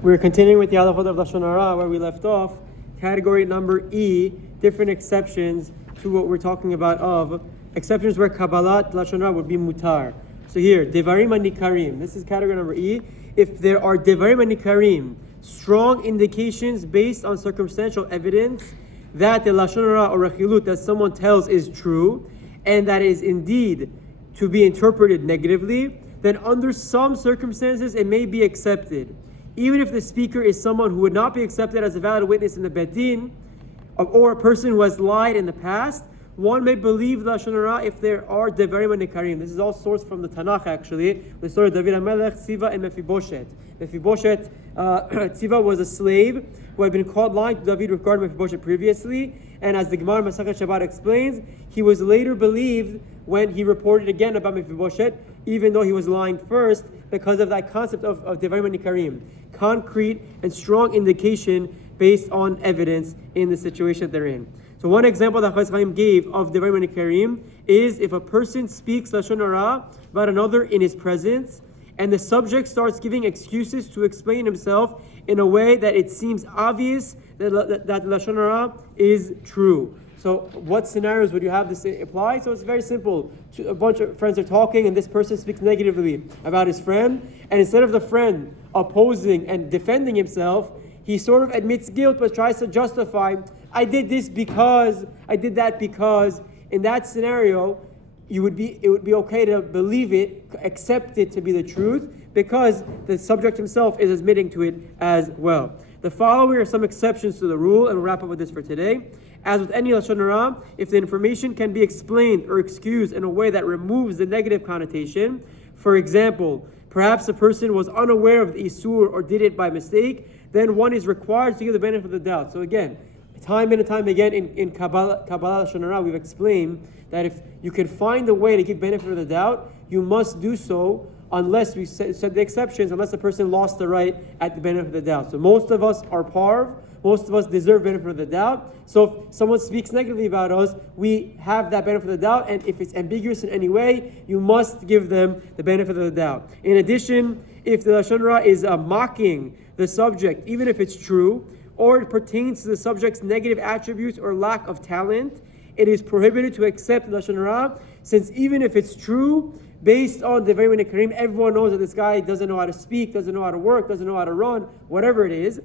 We're continuing with the Halachot of Lashon Hara where we left off. Category number E, different exceptions to what we're talking about of exceptions where Kabalat Lashon Hara would be mutar. So here, Devarim Hanikarim. This is category number E. If there are Devarim Hanikarim, strong indications based on circumstantial evidence that the Lashon Hara or Rechilut that someone tells is true and that is indeed to be interpreted negatively, then under some circumstances it may be accepted. Even if the speaker is someone who would not be accepted as a valid witness in the Beit Din, or a person who has lied in the past, one may believe Lashon Hara if there are Devarim Hanikarim. This is all sourced from the Tanakh actually, the story of David HaMelech, Tziva, and Mephibosheth. Mephibosheth, Tziva was a slave who had been caught lying to David regarding Mephibosheth previously, and as the Gemara Masachet Shabbat explains, he was later believed when he reported again about Mephibosheth, even though he was lying first, because of that concept of Devarim Hanikarim, concrete and strong indication based on evidence in the situation that they're in. So one example that Chaim gave of Devarim Hanikarim is if a person speaks Lashon Hara about another in his presence, and the subject starts giving excuses to explain himself in a way that it seems obvious that Lashon Hara is true. So what scenarios would you have this apply? So it's very simple. A bunch of friends are talking and this person speaks negatively about his friend, and instead of the friend opposing and defending himself, he sort of admits guilt but tries to justify, I did this because, I did that because. In that scenario, it would be okay to believe it, accept it to be the truth, because the subject himself is admitting to it as well. The following are some exceptions to the rule, and we'll wrap up with this for today. As with any Lashon Hara, if the information can be explained or excused in a way that removes the negative connotation, for example, perhaps a person was unaware of the Isur or did it by mistake, then one is required to give the benefit of the doubt. So again, time and time again in Kabalat Lashon Hara, we've explained that if you can find a way to give benefit of the doubt, you must do so unless we said the exceptions, unless the person lost the right at the benefit of the doubt. So most of us are parv, most of us deserve benefit of the doubt. So if someone speaks negatively about us, we have that benefit of the doubt, and if it's ambiguous in any way, you must give them the benefit of the doubt. In addition, if the Lashon Hara is mocking the subject, even if it's true, or it pertains to the subject's negative attributes or lack of talent, it is prohibited to accept Lashon Hara, since even if it's true, based on the Devarim Hanikarim, everyone knows that this guy doesn't know how to speak, doesn't know how to work, doesn't know how to run, whatever it is,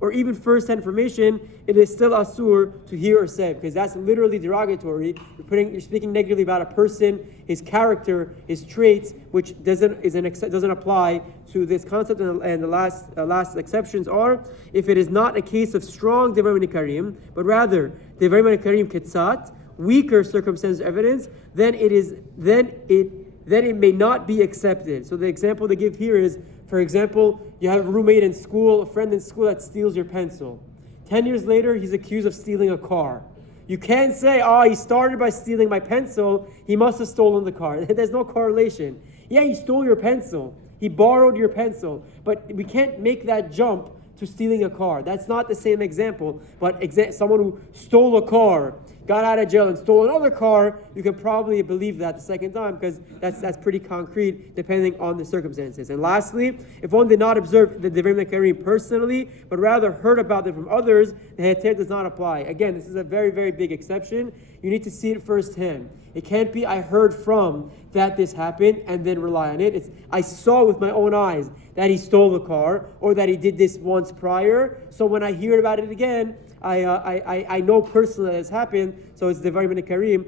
or even first-hand information, it is still asur to hear or say, because that's literally derogatory. You're speaking negatively about a person, his character, his traits, which doesn't apply to this concept. And the last exceptions are if it is not a case of strong Devarim Hanikarim, but rather Devarim Hanikarim ketzat, weaker circumstance evidence, then it may not be accepted. So the example they give here is, for example, you have a roommate in school, a friend in school that steals your pencil. 10 years later, he's accused of stealing a car. You can't say, he started by stealing my pencil, he must have stolen the car. There's no correlation. Yeah, he stole your pencil. He borrowed your pencil. But we can't make that jump to stealing a car. That's not the same example. But someone who stole a car, got out of jail and stole another car, you can probably believe that the second time, because that's pretty concrete depending on the circumstances. And lastly, if one did not observe the Devarim Hanikarim personally, but rather heard about them from others, the heter does not apply. Again, this is a very, very big exception. You need to see it firsthand. It can't be, I heard from that this happened and then rely on it. It's, I saw with my own eyes that he stole the car or that he did this once prior. So when I hear about it again, I know personally that it's happened. So it's Devarim Hanikarim.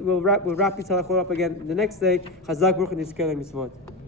We'll wrap this halachot up again the next day. Chazak Baruch and Yizkei Mitzvot.